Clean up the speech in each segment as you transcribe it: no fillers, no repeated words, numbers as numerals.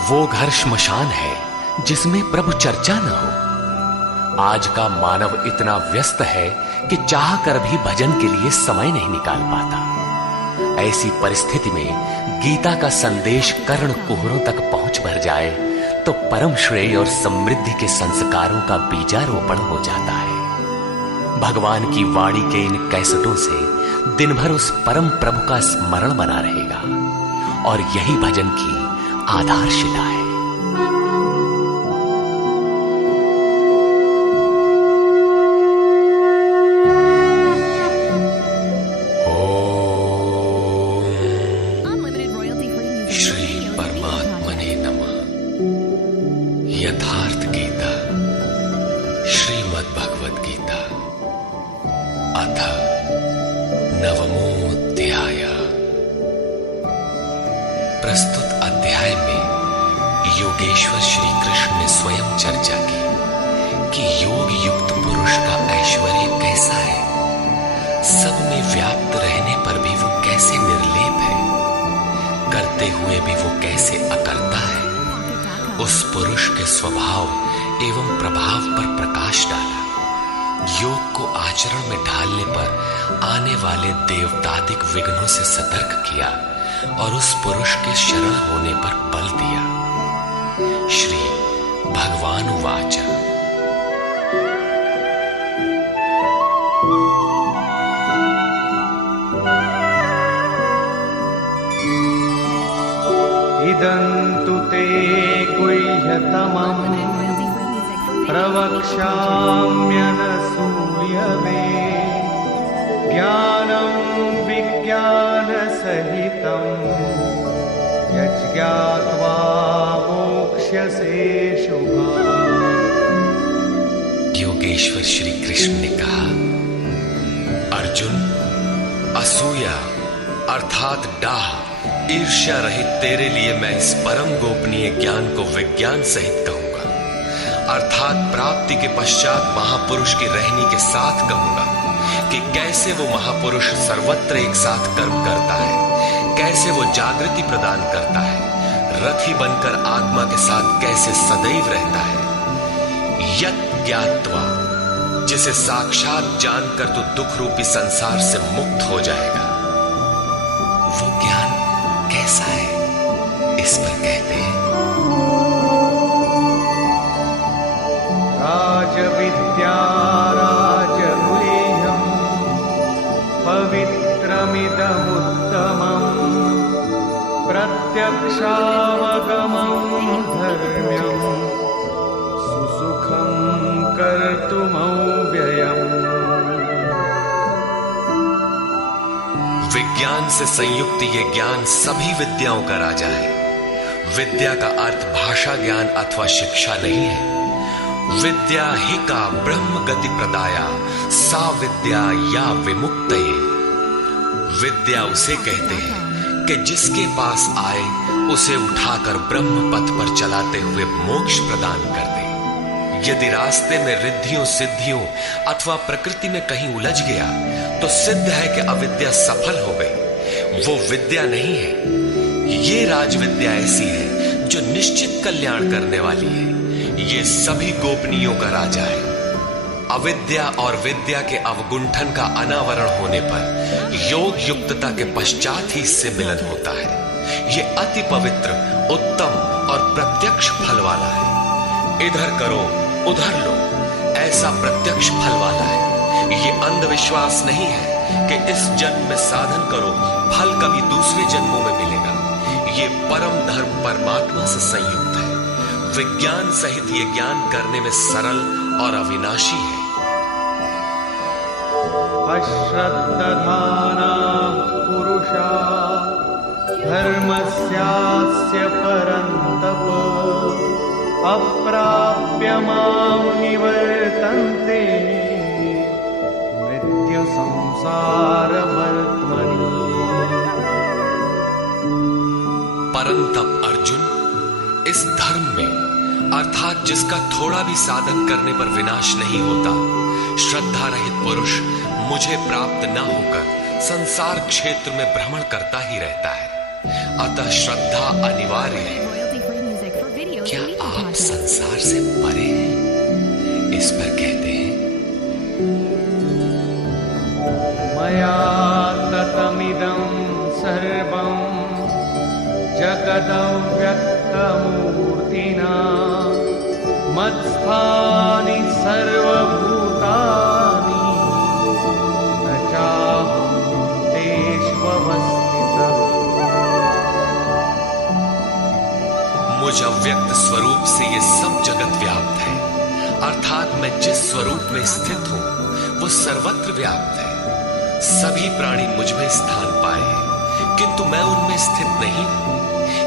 वो घर श्मशान है जिसमें प्रभु चर्चा न हो। आज का मानव इतना व्यस्त है कि चाह कर भी भजन के लिए समय नहीं निकाल पाता। ऐसी परिस्थिति में गीता का संदेश कर्ण कुहरों तक पहुंच भर जाए तो परम श्रेय और समृद्धि के संस्कारों का बीजारोपण हो जाता है। भगवान की वाणी के इन कैसेटों से दिन भर उस परम प्रभु का स्मरण बना रहेगा और यही भजन की आधारशिला है। श्री परमात्मने नमः। यथार्थ गीता श्रीमद् भगवद गीता अथ नवमोऽध्याय। प्रस्तुत अध्याय में योगेश्वर श्री कृष्ण ने स्वयं चर्चा की कि योग युक्त पुरुष का ऐश्वर्य कैसा है, सब में व्याप्त रहने पर भी वो कैसे निर्लेप है, करते हुए भी वो कैसे अकर्ता है। उस पुरुष के स्वभाव एवं प्रभाव पर प्रकाश डाला। योग को आचरण में ढालने पर आने वाले देवतादिक विघ्नों से सतर्क किया और उस पुरुष के शरण होने पर बल दिया। श्री भगवान उवाच। इदन्तु ते गुह्यतमं प्रवक्ष्याम्यनसूयवे ज्ञानं विज्ञानसहितं यज्ञात्वा मोक्ष्यसे शुभात्। योगेश्वर श्री कृष्ण ने कहा, अर्जुन, असूया अर्थात डाह ईर्ष्या रहित तेरे लिए मैं इस परम गोपनीय ज्ञान को विज्ञान सहित कहूंगा, अर्थात प्राप्ति के पश्चात महापुरुष की रहनी के साथ कहूंगा कि कैसे वो महापुरुष सर्वत्र एक साथ कर्म करता है, कैसे वो जागृति प्रदान करता है, रथी बनकर आत्मा के साथ कैसे सदैव रहता है। यत् ज्ञात्वा, जिसे साक्षात जानकर तो दुख रूपी संसार से मुक्त हो जाएगा। वो ज्ञान कैसा है, इस पर कहते हैं, राजविद्या राजगुह्यं पवित्रमिदमुत्तमं प्रत्यक्षावगमं धर्म्यं सुसुखं कर्तुमव्ययम्। विज्ञान से संयुक्त ये ज्ञान सभी विद्याओं का राजा है। विद्या का अर्थ भाषा ज्ञान अथवा शिक्षा नहीं है। विद्या ही का ब्रह्म गति प्रदाया सा विद्या या विमुक्तये। विद्या उसे कहते हैं कि जिसके पास आए उसे उठाकर ब्रह्म पथ पर चलाते हुए मोक्ष प्रदान कर दे। यदि रास्ते में रिद्धियों सिद्धियों अथवा प्रकृति में कहीं उलझ गया तो सिद्ध है कि अविद्या सफल हो गई। वो विद्या नहीं है। ये राजविद्या ऐसी है जो निश्चित कल्याण करने वाली है। ये सभी गोपनीयों का राजा है। अविद्या और विद्या के अवगुंठन का अनावरण होने पर योग युक्तता के पश्चात ही इससे मिलन होता है। ये अति पवित्र, उत्तम और प्रत्यक्ष फल वाला है। इधर करो उधर लो, ऐसा प्रत्यक्ष फल वाला है। ये अंधविश्वास नहीं है कि इस जन्म में साधन करो, फल कभी दूसरे जन्मों में मिलेगा। ये परम धर्म परमात्मा से संयुक्त है। विज्ञान सहित ये ज्ञान करने में सरल और अविनाशी है। अश्रद्धधाना पुरुषा धर्मस्यास्य परन्तप अप्राप्य मां निवर्तन्ते मृत्यु संसारवर्त्मनि। परंतप अर्जुन, इस धर्म में अर्थात जिसका थोड़ा भी साधन करने पर विनाश नहीं होता, श्रद्धा रहित पुरुष मुझे प्राप्त न होकर संसार क्षेत्र में भ्रमण करता ही रहता है। अतः श्रद्धा अनिवार्य है। क्या आप संसार से परे हैं? इस पर कहते हैं, मया ततमिदं सर्वं जगदव्यक्तमूर्तिना मत्स्थानि सर्वभूतानि न चाहं तेष्वस्थितः। मुझ अव्यक्त स्वरूप से ये सब जगत व्याप्त है, अर्थात मैं जिस स्वरूप में स्थित हूं वो सर्वत्र व्याप्त है। सभी प्राणी मुझ में स्थान पाए हैं, किंतु मैं उनमें स्थित नहीं हूं,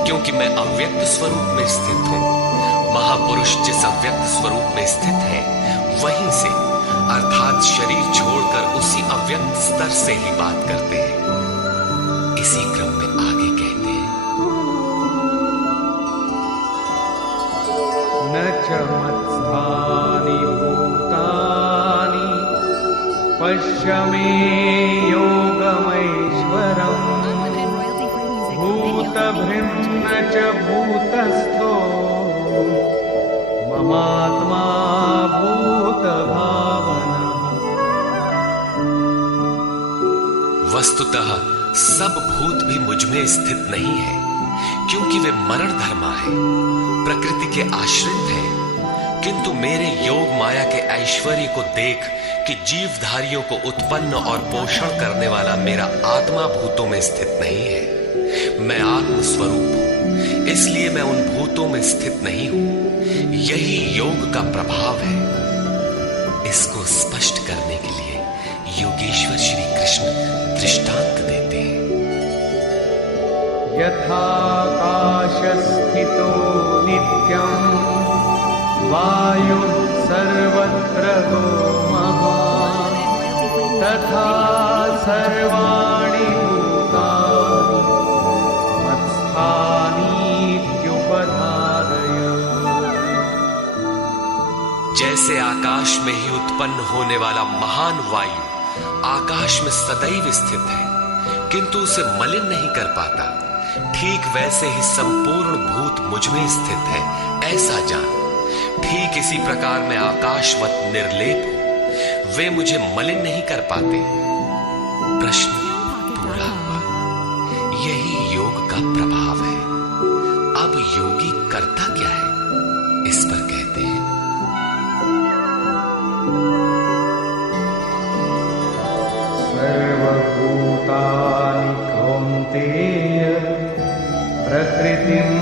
क्योंकि मैं अव्यक्त स्वरूप में स्थित हूं। महापुरुष जिस अव्यक्त स्वरूप में स्थित है वहीं से, अर्थात शरीर छोड़कर उसी अव्यक्त स्तर से ही बात करते हैं। इसी क्रम में आगे कहते हैं, न च मत्स्थानि भूतानि पश्य मे योगमैश्वरम् भूतभृं न च भूतस्थो ममात्मा भूतभावनः। वस्तुतः सब भूत भी मुझ में स्थित नहीं है, क्योंकि वे मरण धर्मा है, प्रकृति के आश्रित हैं। किंतु मेरे योग माया के ऐश्वर्य को देख कि जीवधारियों को उत्पन्न और पोषण करने वाला मेरा आत्मा भूतों में स्थित नहीं है। मैं आत्म स्वरूप हूं, इसलिए मैं उन भूतों में स्थित नहीं हूं। यही योग का प्रभाव है। इसको स्पष्ट करने के लिए योगेश्वर श्री कृष्ण दृष्टांत देते हैं। यथाकाशस्थितो नित्यं वायुः सर्वत्र गो महान् तथा सर्वाणि भूतानि मत्स्थानीत्युपधारय। जैसे आकाश में ही उत्पन्न होने वाला महान वायु आकाश में सदैव स्थित है, किंतु उसे मलिन नहीं कर पाता, ठीक वैसे ही संपूर्ण भूत मुझ में स्थित है, ऐसा जान। ठीक इसी प्रकार मैं आकाशवत निर्लेप हूं, वे मुझे मलिन नहीं कर पाते। प्रश्न पूरा हुआ। यही योग का प्रभाव है। अब योगी करता क्या है? इस पर कहते हैं, सर्वभूतानि कौन्तेय प्रकृतिं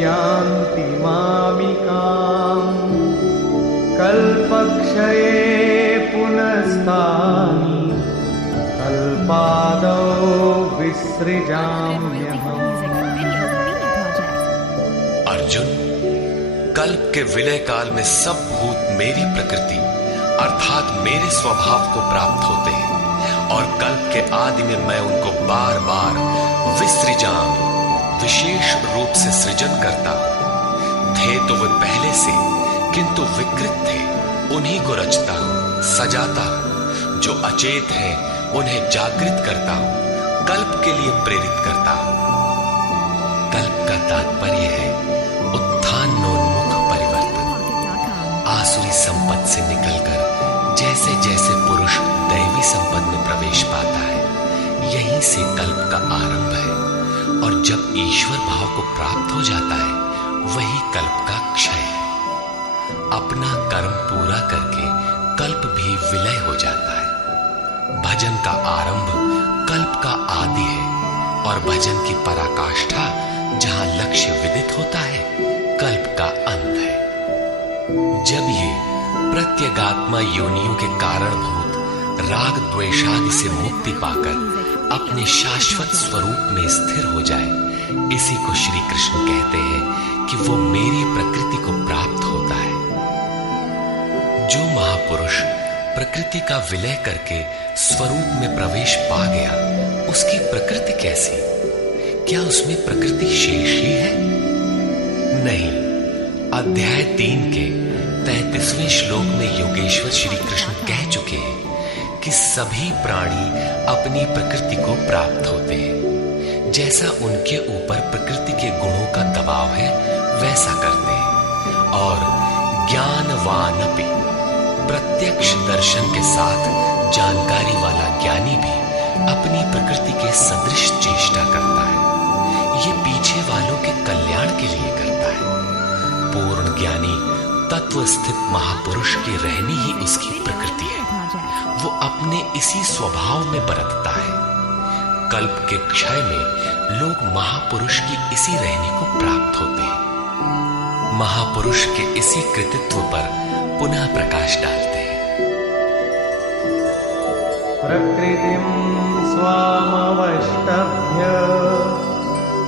यान्ति मामिकाम् कल्पक्षये पुनस्तानि कल्पादौ विसृजाम्यहम्। अर्जुन, कल्प के विलय काल में सब भूत मेरी प्रकृति अर्थात मेरे स्वभाव को प्राप्त होते हैं, और कल्प के आदि में मैं उनको बार बार विसृजाम विशेष रूप से सृजन करता हूं। थे तो वे पहले से, किंतु विकृत थे, उन्हीं को रचता हूं, सजाता हूं। जो अचेत हैं उन्हें जागृत करता हूं, कल्प के लिए प्रेरित करता हूं। कल्प का तात्पर्य है उत्थानोन्मुख परिवर्तन। आसुरी संपद से निकलकर जैसे जैसे पुरुष दैवी संपद में प्रवेश पाता है, यहीं से कल्प का आरंभ है, और जब ईश्वर भाव को प्राप्त हो जाता है वही कल्प का क्षय है। अपना कर्म पूरा करके कल्प भी विलय हो जाता है। भजन का आरंभ कल्प का आदि है, और भजन की पराकाष्ठा जहां लक्ष्य विदित होता है कल्प का अंत है। जब ये प्रत्यगात्मा योनियों के कारणभूत राग द्वेषादि से मुक्ति पाकर अपने शाश्वत स्वरूप में स्थिर हो जाए, इसी को श्री कृष्ण कहते हैं कि वो मेरी प्रकृति को प्राप्त होता है। जो महापुरुष प्रकृति का विलय करके स्वरूप में प्रवेश पा गया, उसकी प्रकृति कैसी? क्या उसमें प्रकृति शेष ही है? नहीं। अध्याय 3 के 33वें श्लोक में योगेश्वर श्री कृष्ण कह चुके हैं कि सभी प्राणी अपनी प्रकृति को प्राप्त होते हैं। जैसा उनके ऊपर प्रकृति के गुणों का दबाव है वैसा करते हैं। और ज्ञानवानपि, प्रत्यक्ष दर्शन के साथ जानकारी वाला ज्ञानी भी अपनी प्रकृति के सदृश चेष्टा करता है। ये पीछे वालों के कल्याण के लिए करता है। पूर्ण ज्ञानी तत्व स्थित महापुरुष की रहनी ही उसकी प्रकृति है। वो अपने इसी स्वभाव में बरतता है। कल्प के क्षय में लोग महापुरुष की इसी रहनी को प्राप्त होते हैं। महापुरुष के इसी कृतित्व पर पुनः प्रकाश डालते हैं। प्रकृतिं स्वामवष्टभ्य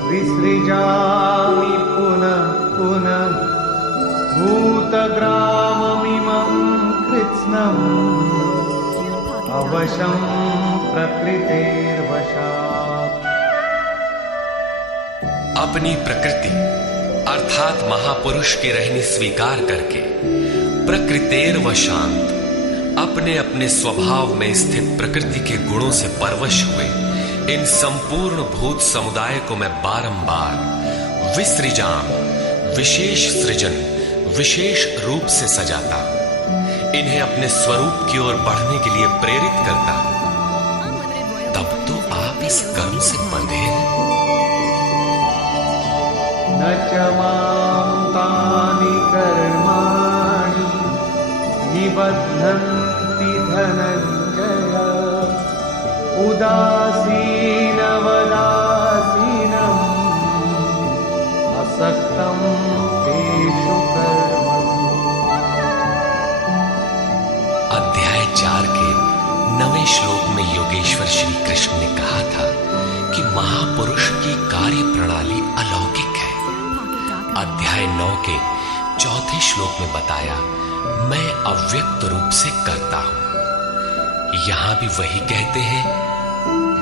विसृजामि पुनः पुनः भूतग्राममिमं कृत्स्नम् अवशं प्रकृतेर्वशात्। अपनी प्रकृति अर्थात महापुरुष की रहनी स्वीकार करके प्रकृतेर्वशांत, अपने अपने स्वभाव में स्थित प्रकृति के गुणों से परवश हुए इन संपूर्ण भूत समुदाय को मैं बारंबार विसृजाम, विशेष सृजन, विशेष रूप से सजाता, इन्हें अपने स्वरूप की ओर बढ़ने के लिए प्रेरित करता। तब तो आप इस कर्म से बंधे हैं। न च मां तानि कर्माणि निबध्नन्ति धनञ्जय उदासीनवदासीनम् असक्तं तेषु कर्मसु। अध्याय 4 के 9वें श्लोक में योगेश्वर श्री कृष्ण ने कहा था कि महापुरुष की कार्य प्रणाली अलौकिक है। अध्याय 9 के 4थे श्लोक में बताया, मैं अव्यक्त रूप से करता हूं। यहां भी वही कहते हैं,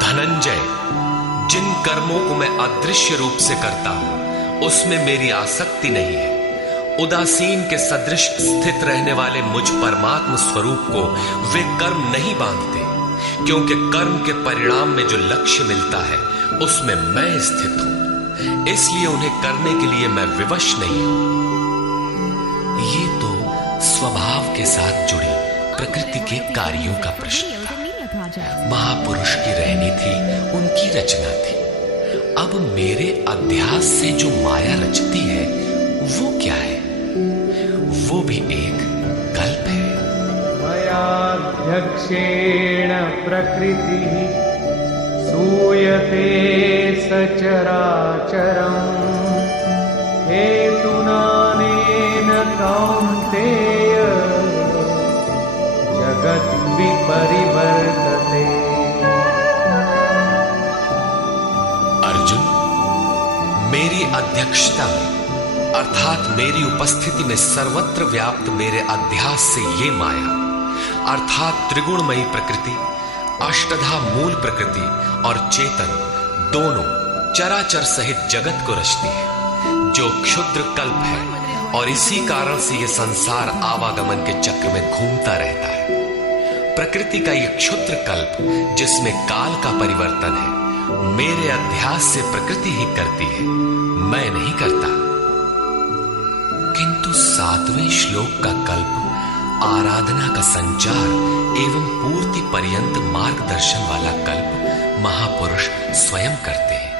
धनंजय, जिन कर्मों को मैं अदृश्य रूप से करता हूं उसमें मेरी आसक्ति नहीं है। उदासीन के सदृश स्थित रहने वाले मुझ परमात्म स्वरूप को वे कर्म नहीं बांधते, क्योंकि कर्म के परिणाम में जो लक्ष्य मिलता है उसमें मैं स्थित हूं, इसलिए उन्हें करने के लिए मैं विवश नहीं हूं। ये तो स्वभाव के साथ जुड़ी प्रकृति के कार्यों का प्रश्न था। महापुरुष की रहनी थी, उनकी रचना थी। अब मेरे अध्यास से जो माया रचती है वो क्या है? वो भी एक कल्प है। मयाध्यक्षेण प्रकृतिः सूयते सचराचरम् हेतुनानेन कौन्तेय जगत् विपरिवर्तते। अर्जुन, मेरी अध्यक्षता में अर्थात मेरी उपस्थिति में सर्वत्र व्याप्त मेरे अध्यास से ये माया अर्थात त्रिगुणमयी प्रकृति, अष्टधा मूल प्रकृति और चेतन दोनों चराचर सहित जगत को रचती है, जो क्षुद्र कल्प है। और इसी कारण से यह संसार आवागमन के चक्र में घूमता रहता है। प्रकृति का यह क्षुद्र कल्प, जिसमें काल का परिवर्तन है, मेरे अध्यास से प्रकृति ही करती है, मैं नहीं करता। किंतु 7वें श्लोक का कल्प आराधना का संचार एवं पूर्ति पर्यंत मार्गदर्शन वाला कल्प महापुरुष स्वयं करते हैं।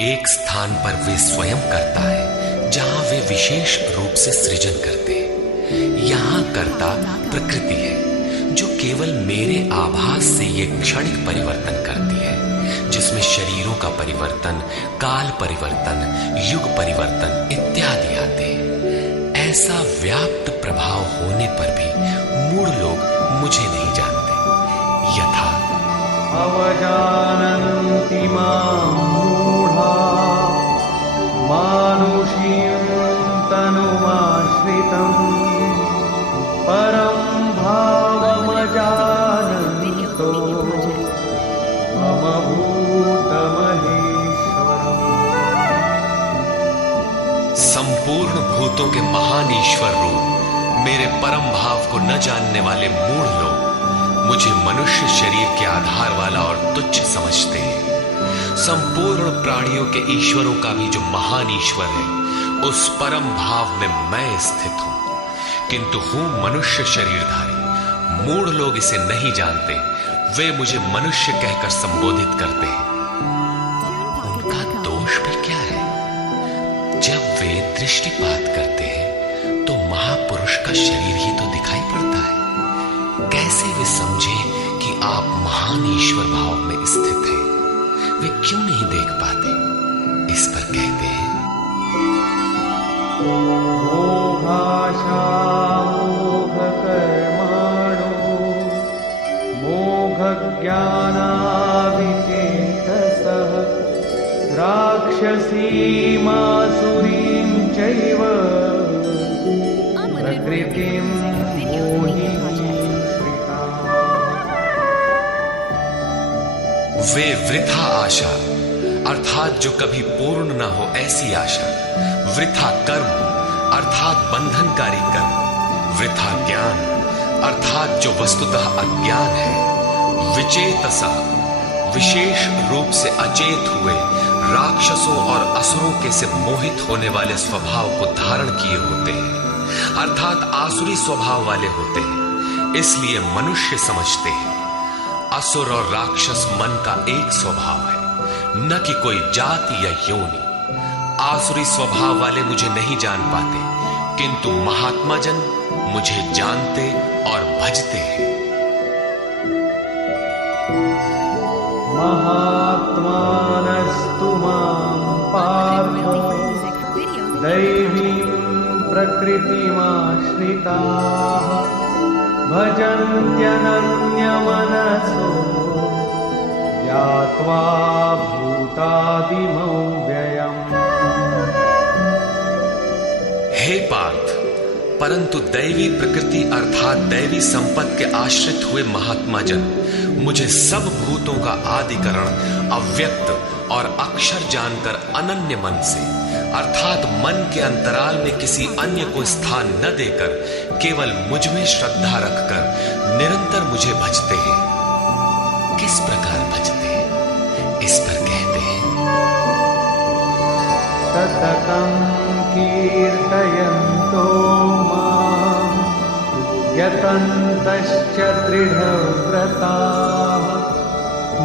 एक स्थान पर वे स्वयं करता है जहां वे विशेष रूप से सृजन करते हैं। यहां कर्ता प्रकृति है, जो केवल मेरे आभास से ये क्षणिक परिवर्तन करती है, जिसमें शरीरों का परिवर्तन, काल परिवर्तन, युग परिवर्तन इत्यादि आते हैं। ऐसा व्याप्त प्रभाव होने पर भी मूढ़ लोग मुझे नहीं जानते। यथा अवजानन्ति मां मूढ़ा मानुषीं तनुमाश्रितं परं भावमजानन्तो मम भूतमहेश्वरम्। संपूर्ण भूतों के महान ईश्वर रूप मेरे परम भाव को न जानने वाले मूढ़ लोग मुझे मनुष्य शरीर के आधार वाला और तुच्छ समझते हैं। संपूर्ण प्राणियों के ईश्वरों का भी जो महान ईश्वर है, उस परम भाव में मैं स्थित हूं, किंतु हूं मनुष्य शरीरधारी। मूढ़ लोग इसे नहीं जानते, वे मुझे मनुष्य कहकर संबोधित करते हैं। उनका दोष भी क्या है? जब वे दृष्टिपात करते हैं तो महापुरुष का शरीर ही तो दिखाई पड़ता है। कैसे वे समझे कि आप महान ईश्वर भाव में स्थित हैं? वे क्यों नहीं देख पाते? इस पर कहते हैं, मोघाशा मोघ कर्माणो मोघ ज्ञानाविचेतसः राक्षसीमासुरीं चैव प्रकृतिं मोहिनीश्रिता। वे वृथा आशा अर्थात जो कभी पूर्ण न हो ऐसी आशा, वृथा कर्म अर्थात बंधनकारी कर्म, वृथा ज्ञान अर्थात जो वस्तुतः अज्ञान है, विचेतसा विशेष रूप से अचेत हुए राक्षसों और असुरों के से मोहित होने वाले स्वभाव को धारण किए होते हैं, अर्थात आसुरी स्वभाव वाले होते हैं। इसलिए मनुष्य समझते हैं असुर और राक्षस मन का एक स्वभाव है, न कि कोई जाति या योनि। आसुरी स्वभाव वाले मुझे नहीं जान पाते, किंतु महात्मा जन मुझे जानते और भजते हैं। महात्मानस्तु मां पार्थ दैवीं प्रकृतिमाश्रिताः भजन्त्यनन्यमनसो ज्ञात्वा भूतादिमौ व्ययम्। हे पार्थ, परंतु दैवी प्रकृति अर्थात दैवी संपत्ति के आश्रित हुए महात्मा जन मुझे सब भूतों का आदिकरण अव्यक्त और अक्षर जानकर अनन्य मन से अर्थात मन के अंतराल में किसी अन्य को स्थान न देकर केवल मुझ में श्रद्धा रखकर निरंतर मुझे भजते हैं। किस प्रकार भजते हैं? इस पर कहते हैं, सततं कीर्तयन्तो मां यतन्तश्च दृढव्रताः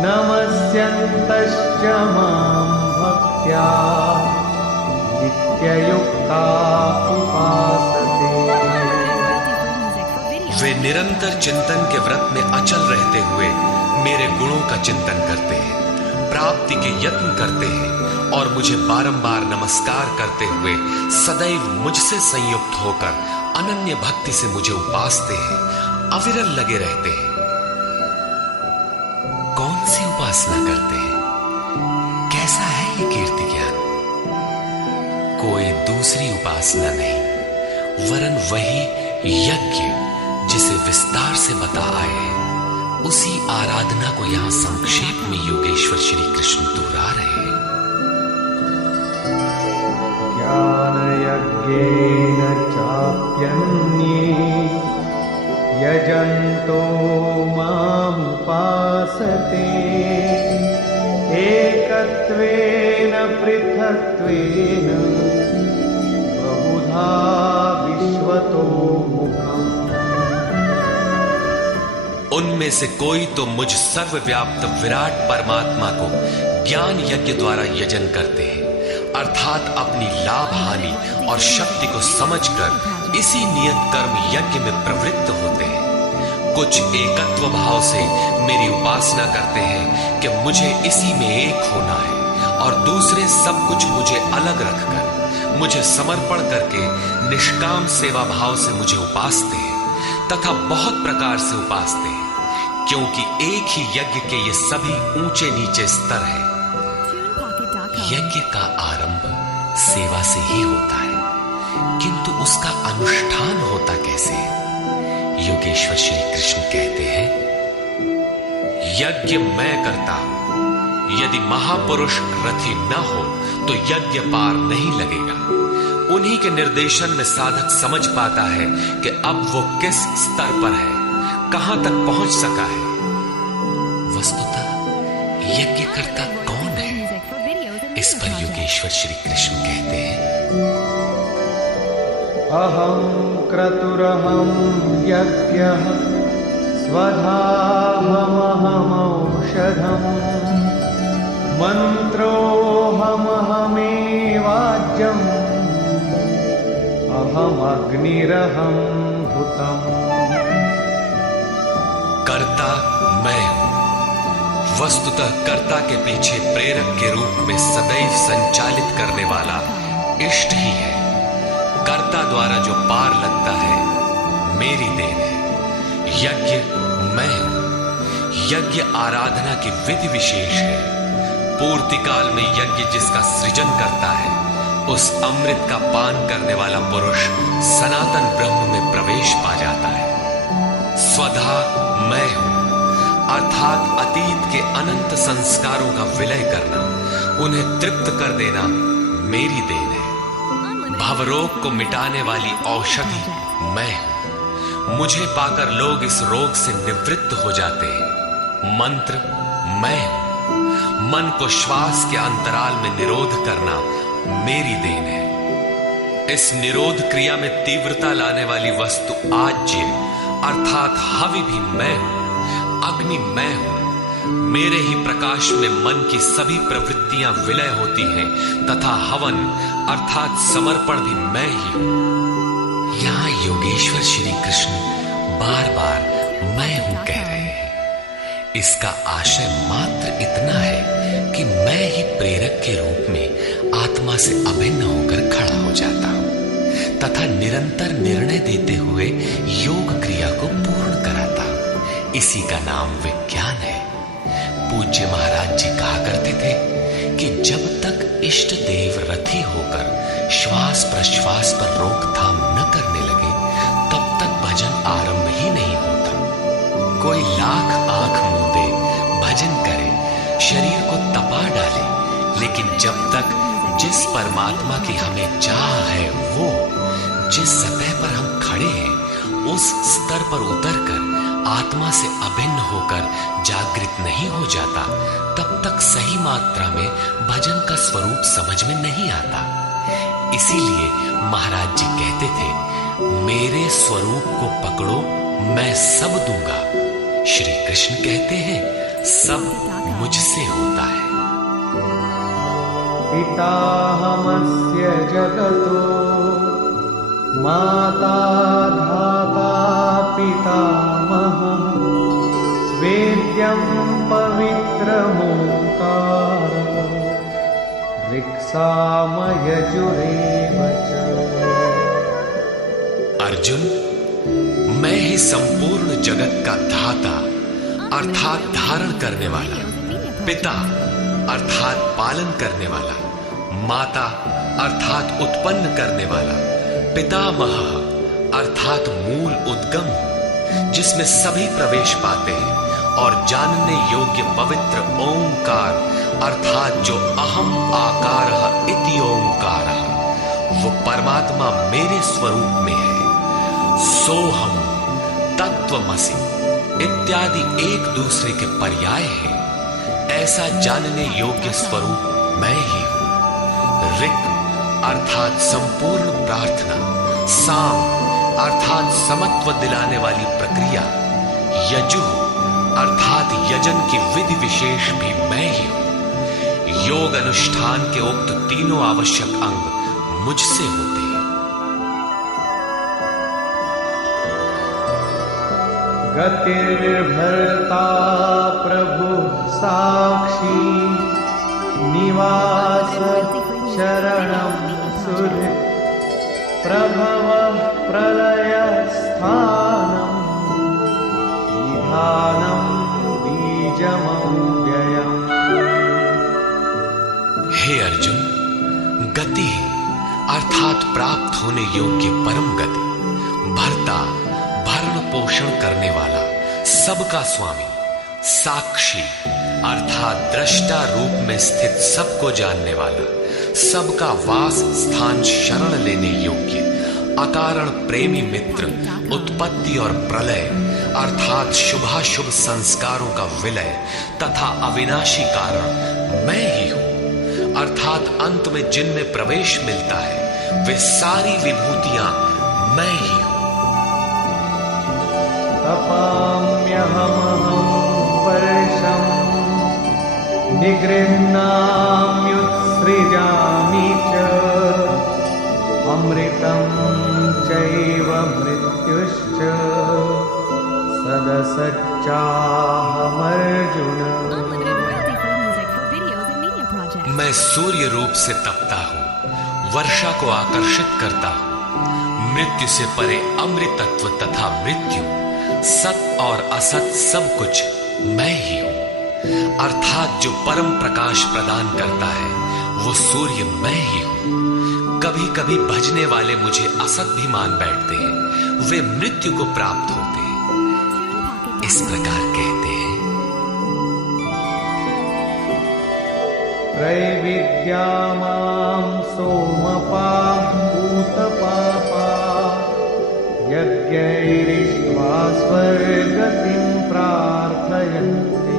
नमस्यन्तश्च मां भक्त्या नित्ययुक्ता उपासते। वे निरंतर चिंतन के व्रत में अचल रहते हुए मेरे गुणों का चिंतन करते हैं, प्राप्ति के यत्न करते हैं और मुझे बारंबार नमस्कार करते हुए सदैव मुझसे संयुक्त होकर अनन्य भक्ति से मुझे उपासते हैं, अविरल लगे रहते हैं। कौन सी उपासना करते हैं? कैसा है ये कीर्ति ज्ञान? कोई दूसरी उपासना नहीं, वरन वही यज्ञ जिसे विस्तार से बता आए हैं, उसी आराधना को यहां संक्षेप में योगेश्वर श्री कृष्ण दोहरा रहे हैं। ज्ञानयज्ञेन चाप्यन्ये यजन्तो मामुपासते एकत्वेन पृथक्त्वेन बहुधा विश्वतो मुखम्। उनमें से कोई तो मुझ सर्वव्याप्त विराट परमात्मा को ज्ञान यज्ञ द्वारा यजन करते हैं, अर्थात अपनी लाभ हानि और शक्ति को समझकर इसी नियत कर्म यज्ञ में प्रवृत्त होते हैं। कुछ एकत्व भाव से मेरी उपासना करते हैं कि मुझे इसी में एक होना है, और दूसरे सब कुछ मुझे अलग रखकर मुझे समर्पण करके निष्काम सेवा भाव से मुझे उपासते हैं तथा बहुत प्रकार से उपासते हैं, क्योंकि एक ही यज्ञ के ये सभी ऊंचे नीचे स्तर हैं। यज्ञ का आरंभ सेवा से ही होता है, किंतु उसका अनुष्ठान होता कैसे है? योगेश्वर श्री कृष्ण कहते हैं, यज्ञ मैं करता हूं, यदि महापुरुष रथी न हो तो यज्ञ पार नहीं लगेगा। उन्हीं के निर्देशन में साधक समझ पाता है कि अब वो किस स्तर पर है, कहां तक पहुंच सका है। वस्तुतः यज्ञ करता कौन है? इस पर योगेश्वर श्री कृष्ण कहते हैं, अहं क्रतुरहं यज्ञः स्वधाहमहमौषधम् मन्त्रोऽहमहमेवाज्यम् अहमग्निरहं हुतम्। कर्ता मैं हूं। वस्तुतः कर्ता के पीछे प्रेरक के रूप में सदैव संचालित करने वाला इष्ट ही है। कर्ता द्वारा जो पार लगता है मेरी देन है। यज्ञ मैं हूं। यज्ञ आराधना की विधि विशेष है। पूर्ति काल में यज्ञ जिसका सृजन करता है उस अमृत का पान करने वाला पुरुष सनातन ब्रह्म में प्रवेश पा जाता है। स्वधा मैं हूं अर्थात अतीत के अनंत संस्कारों का विलय करना, उन्हें तृप्त कर देना मेरी देन है। भवरोग को मिटाने वाली औषधि मैं हूं। मुझे पाकर लोग इस रोग से निवृत्त हो जाते हैं। मंत्र मैं हूं। मन को श्वास के अंतराल में निरोध करना मेरी देन है। इस निरोध क्रिया में तीव्रता लाने वाली वस्तु आज्य अर्थात हवि भी मैं हूं। अग्नि मैं हूं। मेरे ही प्रकाश में मन की सभी प्रवृत्तियां विलय होती हैं तथा हवन अर्थात समर्पण भी मैं ही हूं। यहां योगेश्वर श्री कृष्ण बार बार मैं हूं कह रहे हैं। इसका आशय मात्र इतना है कि मैं ही प्रेरक के रूप में आत्मा से अभिन्न होकर खड़ा हो जाता हूं तथा निरंतर निर्णय देते हुए योग क्रिया को पूर्ण कराता हूं। इसी का नाम विज्ञान है। पूज्य महाराज जी कहा करते थे कि जब तक इष्ट देव रथी होकर श्वास प्रश्वास पर रोकथाम न करने लगे तब तक भजन आरंभ ही नहीं होता। कोई लाख आंख मूंदे भजन करे, शरीर को तपा डाले, लेकिन जब तक जिस परमात्मा की हमें चाह है वो जिस सतह पर हम खड़े हैं उस स्तर पर उतरकर आत्मा से अभिन्न होकर जागृत नहीं हो जाता तब तक सही मात्रा में भजन का स्वरूप समझ में नहीं आता। इसीलिए महाराज जी कहते थे, मेरे स्वरूप को पकड़ो मैं सब दूंगा। श्री कृष्ण कहते हैं सब मुझसे होता है। पिताहमस्य जगतो माता धाता पितामहः वेद्यं पवित्रमोङ्कारः ऋक्सामयजुरेव च। अर्जुन, मैं ही संपूर्ण जगत का धाता अर्थात धारण करने वाला, पिता अर्थात पालन करने वाला, माता अर्थात उत्पन्न करने वाला, पितामह अर्थात मूल उद्गम जिसमें सभी प्रवेश पाते हैं और जानने योग्य पवित्र ओंकार अर्थात जो अहम आकारः इति ओंकारः वो परमात्मा मेरे स्वरूप में है। सोहम, तत्वमसि इत्यादि एक दूसरे के पर्याय हैं। ऐसा जानने योग्य स्वरूप मैं ही हूं। ऋक् अर्थात संपूर्ण प्रार्थना, साम अर्थात समत्व दिलाने वाली प्रक्रिया, यजु अर्थात यजन की विधि विशेष भी मैं ही हूं। योग अनुष्ठान के उक्त तीनों आवश्यक अंग मुझसे होते हैं। गतिर्भर्ता प्रभु साक्षी निवास शरणं सुहृत् प्रभवः प्रलयस्थानं निधानं बीजमव्ययम्। हे अर्जुन, गति अर्थात प्राप्त होने योग्य परम गति, भर्ता भरण पोषण करने वाला, सबका स्वामी, साक्षी अर्थात दृष्टा रूप में स्थित सबको जानने वाला, सबका वास स्थान शरण लेने योग्य, अकारण प्रेमी मित्र, उत्पत्ति और प्रलय अर्थात शुभाशुभ संस्कारों का विलय तथा अविनाशी कारण मैं ही हूं। अर्थात अंत में जिनमें प्रवेश मिलता है वे सारी विभूतियां मैं ही हूं। तपाम्यहमहं वर्षं निगृह्णाम्युत्सृजामि च अमृतं चैव मृत्युश्च सदसच्चाहमर्जुन। मैं सूर्य रूप से तपता हूं, वर्षा को आकर्षित करता हूं, मृत्यु से परे अमृतत्व तथा मृत्यु, सत और असत सब कुछ मैं ही हूं। अर्थात जो परम प्रकाश प्रदान करता है वो सूर्य मैं ही हूं। कभी कभी भजने वाले मुझे असत भी मान बैठते हैं, वे मृत्यु को प्राप्त होते हैं। इस प्रकार कहते हैं, त्रैविद्या मां सोमपाः भूतपापाः यज्ञैरिष्ट्वा स्वर्गतिं प्रार्थयन्ति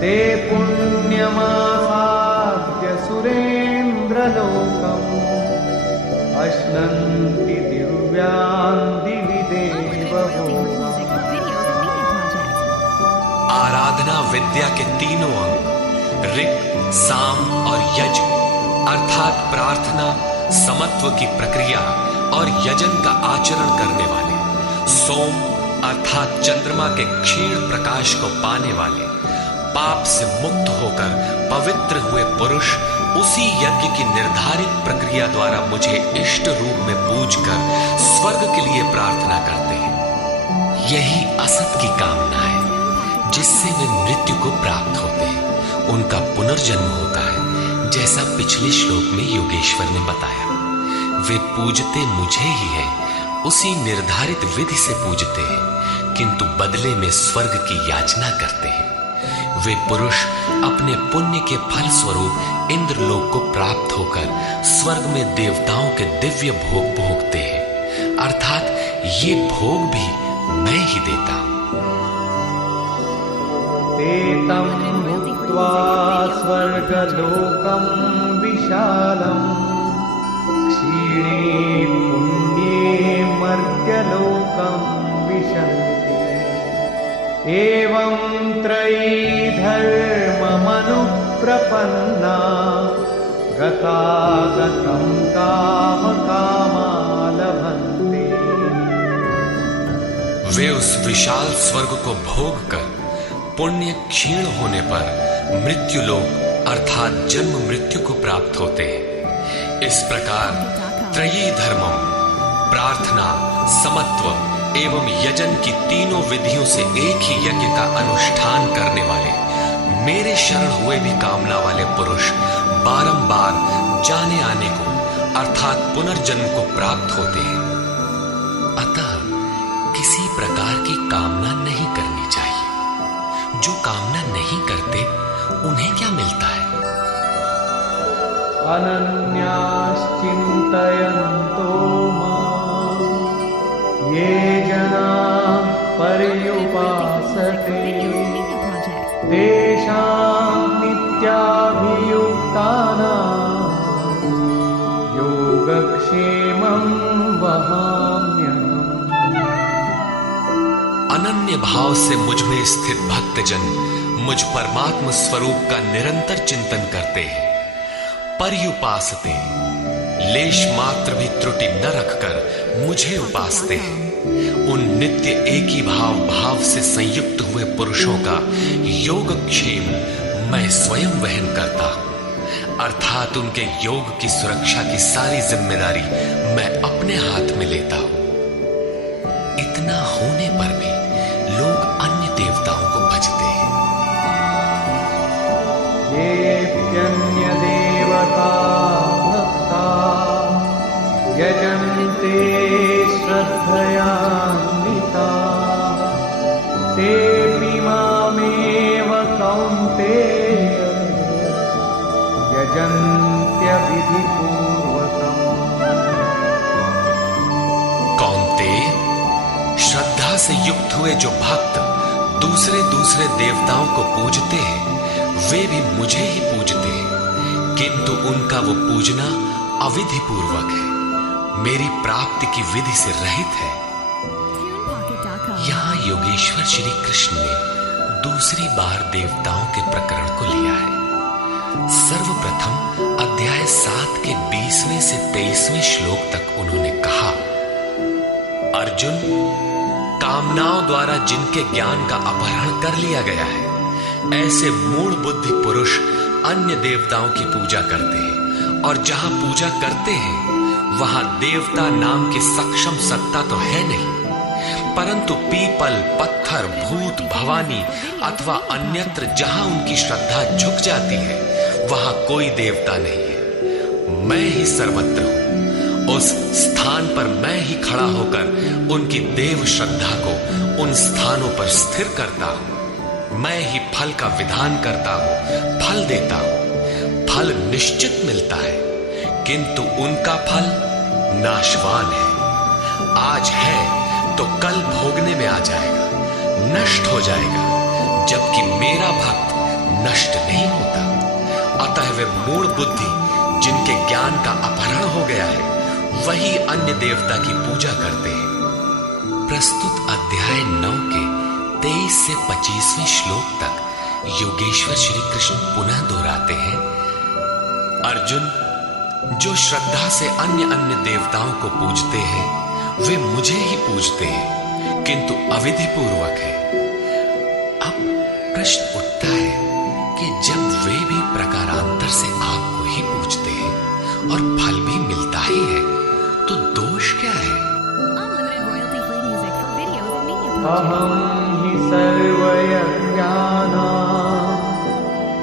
ते पुण्यमासाद्य सुरेन्द्रलोकम् अश्नन्ति दिव्यान् दिवि देवभोगाः। आराधना विद्या के तीनों अंग ऋक्, साम और यज अर्थात प्रार्थना, समत्व की प्रक्रिया और यजन का आचरण करने वाले, सोम अर्थात चंद्रमा के क्षीण प्रकाश को पाने वाले, पाप से मुक्त होकर पवित्र हुए पुरुष उसी यज्ञ की निर्धारित प्रक्रिया द्वारा मुझे इष्ट रूप में पूजकर स्वर्ग के लिए प्रार्थना करते हैं। यही असत की कामना है जिससे वे मृत्यु को प्राप्त होते हैं, उनका पुनर्जन्म होता है। जैसा पिछले श्लोक में योगेश्वर ने बताया, वे पूजते मुझे ही है, उसी निर्धारित विधि से पूजते हैं, किंतु बदले में स्वर्ग की याचना करते हैं। वे पुरुष अपने पुण्य के फल स्वरूप इंद्रलोक को प्राप्त होकर स्वर्ग में देवताओं के दिव्य भोग भोगते हैं, अर्थात ये भोग भी मैं ही देता हूं। ते तं भुक्त्वा स्वर्गलोकं विशालम् क्षीणे पुण्ये मर्त्यलोकं विशन्ति एवं त्रयी धर्ममनुप्रपन्ना गतागतं कामकामा लभन्ते। वे उस विशाल स्वर्ग को भोग कर पुण्य क्षीण होने पर मृत्यु लोक अर्थात जन्म मृत्यु को प्राप्त होते हैं। इस प्रकार त्रयी धर्मम प्रार्थना, समत्व एवं यजन की तीनों विधियों से एक ही यज्ञ का अनुष्ठान करने वाले मेरे शरण हुए भी कामना वाले पुरुष बारंबार जाने आने को अर्थात पुनर्जन्म को प्राप्त होते हैं। अतः किसी प्रकार की कामना नहीं करनी चाहिए। जो कामना नहीं करते उन्हें क्या मिलता है? अनन्याश्चिन्तयन्तो मां ये जनाः पर्युपासते तेषां नित्याभियुक्तानां योगक्षेमं वहाम्यहम्। अनन्य भाव से मुझ में स्थित भक्तजन मुझ परमात्म स्वरूप का निरंतर चिंतन करते हैं। पर्युपासते लेश मात्र भी त्रुटि न रखकर मुझे उपासते हैं। उन नित्य एक ही भाव से संयुक्त हुए पुरुषों का योगक्षेम मैं स्वयं वहन करता हूं, अर्थात उनके योग की सुरक्षा की सारी जिम्मेदारी मैं अपने हाथ में लेता हूं। इतना होने पर भी लोग अन्य देवताओं को भजते हैं। येऽप्यन्य देवता भक्ता यजन्ते श्रद्धयान्विता तेऽपि मामेव कौन्तेय यजन्त्यविधिपूर्वकम्। कौन्तेय, श्रद्धा से युक्त हुए जो भक्त दूसरे दूसरे देवताओं को पूजते हैं वे भी मुझे ही पूजते हैं, किंतु उनका वो पूजना अविधि पूर्वक है। मेरी प्राप्ति की विधि से रहित है। यहां योगेश्वर श्री कृष्ण ने दूसरी बार देवताओं के प्रकरण को लिया है। सर्वप्रथम अध्याय 7 के 20वें से 23वें श्लोक तक उन्होंने कहा, अर्जुन, कामनाओं द्वारा जिनके ज्ञान का अपहरण कर लिया गया है, ऐसे मूढ़ बुद्धि पुरुष अन्य देवताओं की पूजा करते हैं, और जहां पूजा करते हैं वहां देवता नाम की सक्षम सत्ता तो है नहीं, परंतु पीपल, पत्थर, भूत, भवानी अथवा अन्यत्र जहां उनकी श्रद्धा झुक जाती है वहां कोई देवता नहीं है। मैं ही सर्वत्र हूं। उस स्थान पर मैं ही खड़ा होकर उनकी देव श्रद्धा को उन स्थानों पर स्थिर करता हूं। मैं ही फल का विधान करता हूं, फल देता हूं। फल निश्चित मिलता है, किंतु उनका फल नाशवान है। आज है तो कल भोगने में आ जाएगा, नष्ट हो जाएगा, जबकि मेरा भक्त नष्ट नहीं होता। अतः वे मूढ़ बुद्धि जिनके ज्ञान का अपहरण हो गया है वही अन्य देवता की पूजा करते हैं। प्रस्तुत अध्याय 9 के 23 से 25वें श्लोक तक योगेश्वर श्री कृष्ण पुनः दोहराते हैं, अर्जुन, जो श्रद्धा से अन्य अन्य देवताओं को पूजते हैं वे मुझे ही पूजते हैं, किंतु अविधि पूर्वक है। अब प्रश्न उठता है कि जब वे भी प्रकारांतर से आपको ही पूजते हैं और फल भी मिलता ही है, तो दोष क्या है? अहं हि सर्वयज्ञानां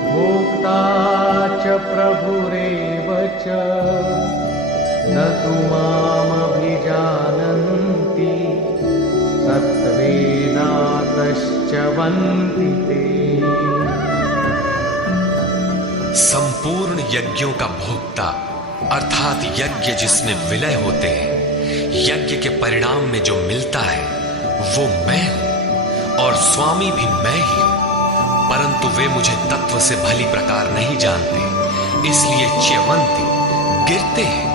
भोक्ता च प्रभुरेव च न तु मामभिजानन्ति तत्त्वेनातश्च वन्ति ते। संपूर्ण यज्ञों का भोक्ता अर्थात यज्ञ जिसमें विलय होते हैं, यज्ञ के परिणाम में जो मिलता है वो मैं हूं और स्वामी भी मैं ही हूं, परंतु वे मुझे तत्व से भली प्रकार नहीं जानते, इसलिए च्यवन्ति गिरते हैं,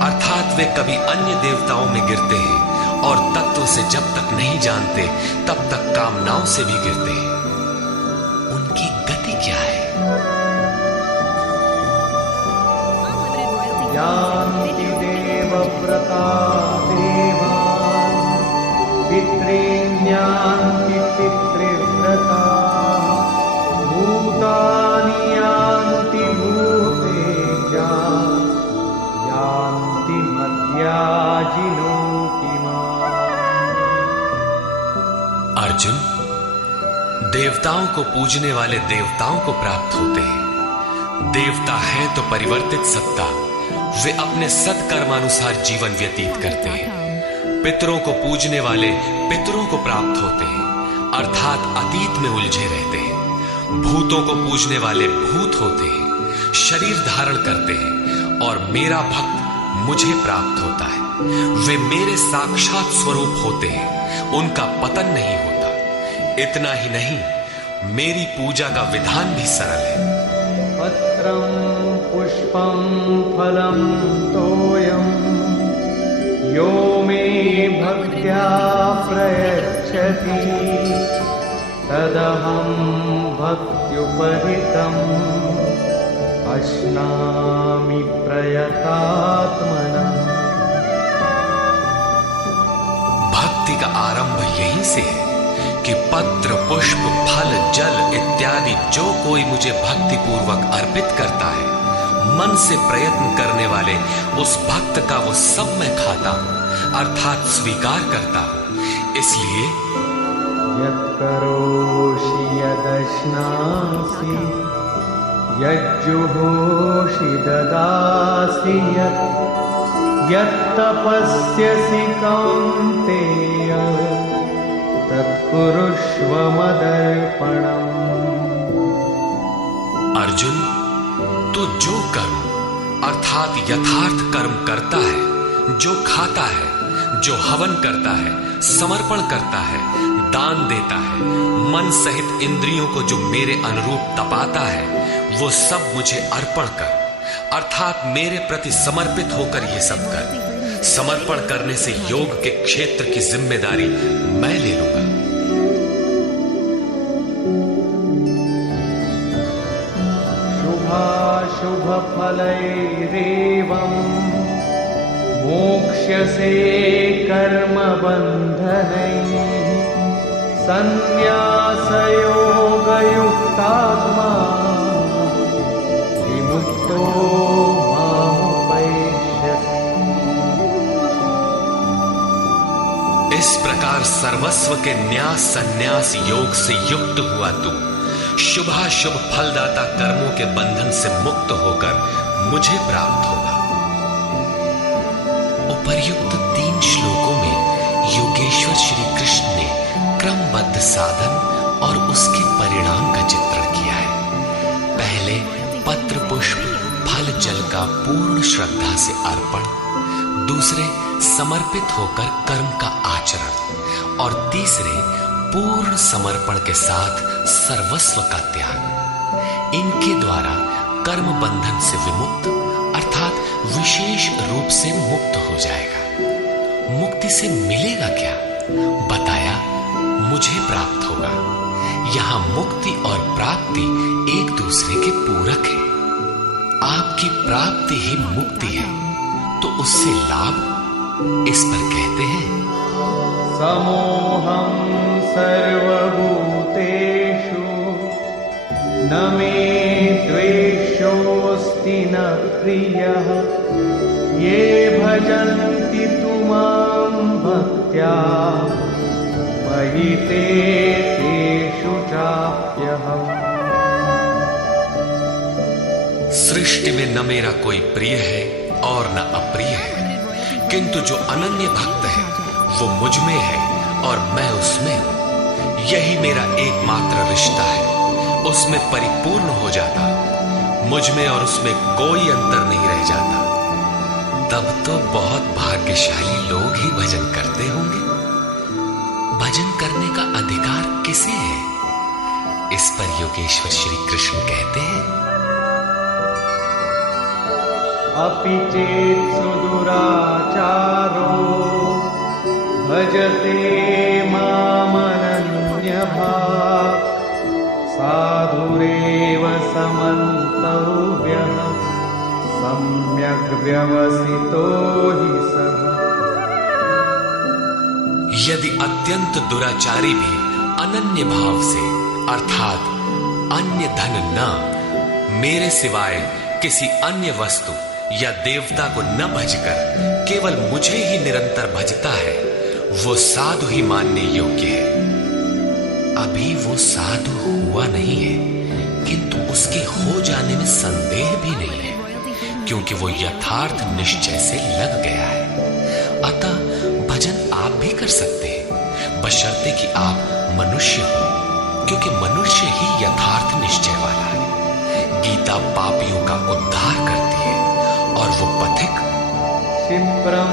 अर्थात वे कभी अन्य देवताओं में गिरते हैं और तत्व से जब तक नहीं जानते तब तक कामनाओं से भी गिरते हैं। उनकी गति क्या है? यान्ति देवव्रता देवान् पितॄन्यान्ति पितृव्रता भूतानि यान्ति भूतेजा यान्ति मद्याजिनोति माम्। अर्जुन, देवताओं को पूजने वाले देवताओं को प्राप्त होते हैं। देवता हैं तो परिवर्तित सत्ता, वे अपने सत्कर्मानुसार जीवन व्यतीत करते हैं। पितरों को पूजने वाले पितरों को प्राप्त होते हैं, अर्थात अतीत में उलझे रहते हैं। भूतों को पूजने वाले भूत होते हैं, शरीर धारण करते हैं, और मेरा भक्त मुझे प्राप्त होता है। वे मेरे साक्षात स्वरूप होते हैं, उनका पतन नहीं होता। इतना ही नहीं, मेरी पूजा का विधान भी सरल है। पत्रं पुष्पं फलं तोयं यो मे भक्त्या प्रयच्छति तदहं भक्त्युपहृतम् अश्नामि प्रयतात्मना। भक्ति का आरंभ यहीं से है कि पत्र, पुष्प, फल, जल इत्यादि जो कोई मुझे भक्ति पूर्वक अर्पित करता है, मन से प्रयत्न करने वाले उस भक्त का वो सब मैं खाता हूं, अर्थात स्वीकार करता हूं। इसलिए यत्करोषि यदश्नासि यज्जुहोषि ददासि यत्तपस्यसि कौन्तेय तत्कुरुष्व मदर्पणम्। अर्जुन, तो जो कर्म अर्थात यथार्थ कर्म करता है, जो खाता है, जो हवन करता है, समर्पण करता है, दान देता है, मन सहित इंद्रियों को जो मेरे अनुरूप तपाता है, वो सब मुझे अर्पण कर, अर्थात मेरे प्रति समर्पित होकर ये सब कर। समर्पण करने से योग के क्षेत्र की जिम्मेदारी मैं ले लूंगा। शुभ फलैरेवं मोक्ष्यसे कर्म बन्धनैः संन्यासयोगयुक्तात्मा विमुक्तो मामुपैष्यसि। इस प्रकार सर्वस्व के न्यास संन्यास योग से युक्त हुआ तू शुभाशुभ फलदाता कर्मों के बंधन से मुक्त होकर मुझे प्राप्त होगा। उपर्युक्त 3 श्लोकों में योगेश्वर श्री कृष्ण ने क्रमबद्ध साधन और उसके परिणाम का चित्रण किया है। पहले पत्र पुष्प फल जल का पूर्ण श्रद्धा से अर्पण, दूसरे समर्पित होकर कर्म का आचरण और तीसरे पूर्ण समर्पण के साथ सर्वस्व का त्याग। इनके द्वारा कर्म बंधन से विमुक्त अर्थात विशेष रूप से मुक्त हो जाएगा। मुक्ति से मिलेगा क्या? बताया मुझे प्राप्त होगा। यहां मुक्ति और प्राप्ति एक दूसरे के पूरक है। आपकी प्राप्ति ही मुक्ति है, तो उससे लाभ इस पर कहते हैं समोहं सर्वभूतेषु न मे द्वेषोऽस्ति न प्रियः ये भजन्ति तु मां भक्त्या मयि ते तेषु चाप्यहम्। सृष्टि में न मेरा कोई प्रिय है और न अप्रिय है, किंतु जो अनन्य भक्त है वो मुझ में है और मैं उसमें हूं। यही मेरा एकमात्र रिश्ता है, उसमें परिपूर्ण हो जाता, मुझ में और उसमें कोई अंतर नहीं रह जाता। तब तो बहुत भाग्यशाली लोग ही भजन करते होंगे। भजन करने का अधिकार किसे है? इस पर योगेश्वर श्री कृष्ण कहते हैं अपि चेत् सुदुराचारो भजते मामनन्यभाक् साधुरेव समन्तव्यः सम्यग् व्यवसितो हि सः। यदि अत्यंत दुराचारी भी अनन्य भाव से अर्थात अन्य धन न, मेरे सिवाय किसी अन्य वस्तु या देवता को न भजकर केवल मुझे ही निरंतर भजता है, वो साधु ही मानने योग्य है। अभी वो साधु हुआ नहीं है, किंतु उसके हो जाने में संदेह भी नहीं है, क्योंकि वो यथार्थ निश्चय से लग गया है। अतः भजन आप भी कर सकते हैं, बशर्ते कि आप मनुष्य हो, क्योंकि मनुष्य ही यथार्थ निश्चय वाला है। गीता पापियों का उद्धार करती है और वो पथिक क्षिप्रं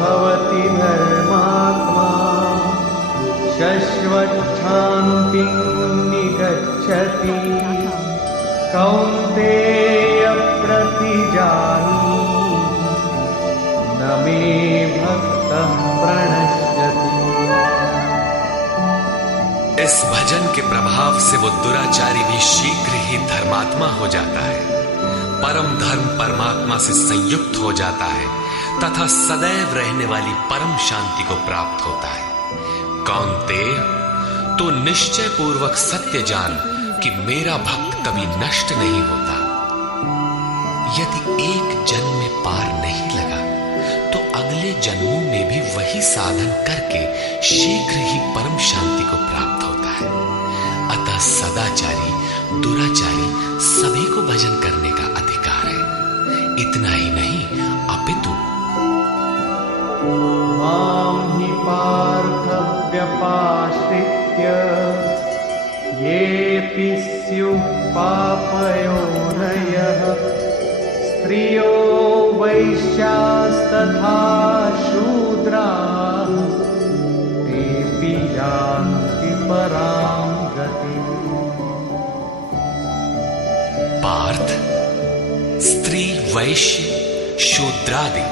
भवति धर्मात्मा शश्वच्छान्तिं निगच्छति कौन्तेय प्रतिजानी न मे भक्तः प्रणश्यति। इस भजन के प्रभाव से वो दुराचारी भी शीघ्र ही धर्मात्मा हो जाता है, परम धर्म परमात्मा से संयुक्त हो जाता है तथा सदैव रहने वाली परम शांति को प्राप्त होता है। कौन्तेय, तो निश्चय पूर्वक सत्य जान कि मेरा भक्त कभी नष्ट नहीं होता। यदि एक जन्म में पार नहीं लगा तो अगले जन्मों में भी वही साधन करके शीघ्र ही परम शांति को प्राप्त होता है। अतः सदाचारी दुराचारी सभी को भजन करने का अधिकार है। इतना ही नहीं अपितु मां हि पार्थ व्यपाश्रित्य येऽपि स्युः पापयोनयः स्त्रियो वैश्यास्तथा शूद्राः तेऽपि यान्ति परां गतिम्। पार्थ, स्त्री वैश्य शूद्रादि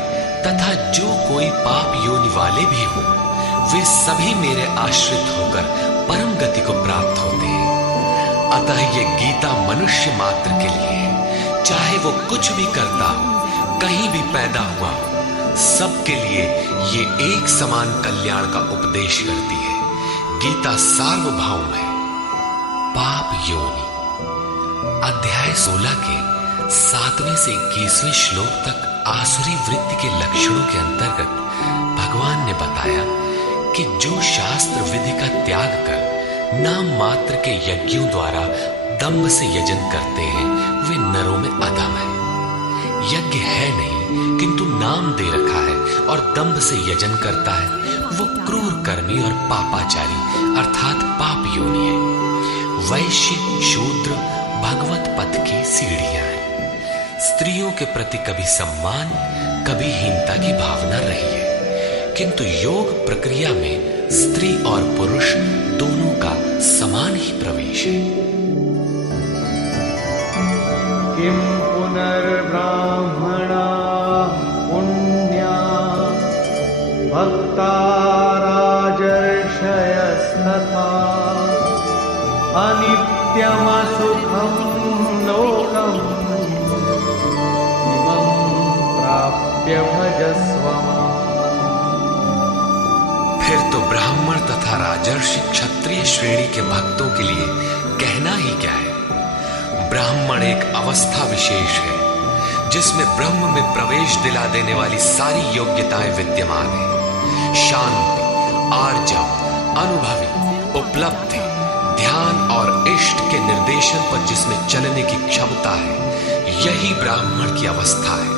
तथा जो कोई पाप योनि वाले भी हो, वे सभी मेरे आश्रित होकर परम गति को प्राप्त होते हैं। अतः ये गीता मनुष्य मात्र के लिए है, चाहे वो कुछ भी करता हो, कहीं भी पैदा हुआ हो, सबके लिए ये एक समान कल्याण का उपदेश करती है। गीता सार्वभौम है। पाप योनि। अध्याय 16 के 7वें से 21वें श्लोक तक आसुरी वृत्ति के लक्षणों के अंतर्गत भगवान ने बताया कि जो शास्त्र विधि का त्याग कर नाम मात्र के यज्ञों द्वारा दंभ से यजन करते हैं, वे नरों में अधम है। यज्ञ है नहीं किंतु नाम दे रखा है और दंभ से यजन करता है, वो क्रूर कर्मी और पापाचारी अर्थात पाप योनि है। वैश्य, शूद्र भगवत पथ की सीढ़ियां हैं। स्त्रियों के प्रति कभी सम्मान, कभी हीनता की भावना रही है, किंतु योग प्रक्रिया में स्त्री और पुरुष दोनों का समान ही प्रवेश है। किम पुनर्ब्राह्मणा पुण्या भक्ता राजर्षयस्तथा अनित्यमसुखं लोकम् इमं प्राप्य भजस्व माम्। फिर तो ब्राह्मण तथा राजर्षि क्षत्रिय श्रेणी के भक्तों के लिए कहना ही क्या है। ब्राह्मण एक अवस्था विशेष है जिसमें ब्रह्म में प्रवेश दिला देने वाली सारी योग्यताएं विद्यमान है। शांति, आर्जव, अनुभवी, उपलब्धि, ध्यान और इष्ट के निर्देशन पर जिसमें चलने की क्षमता है, यही ब्राह्मण की अवस्था है।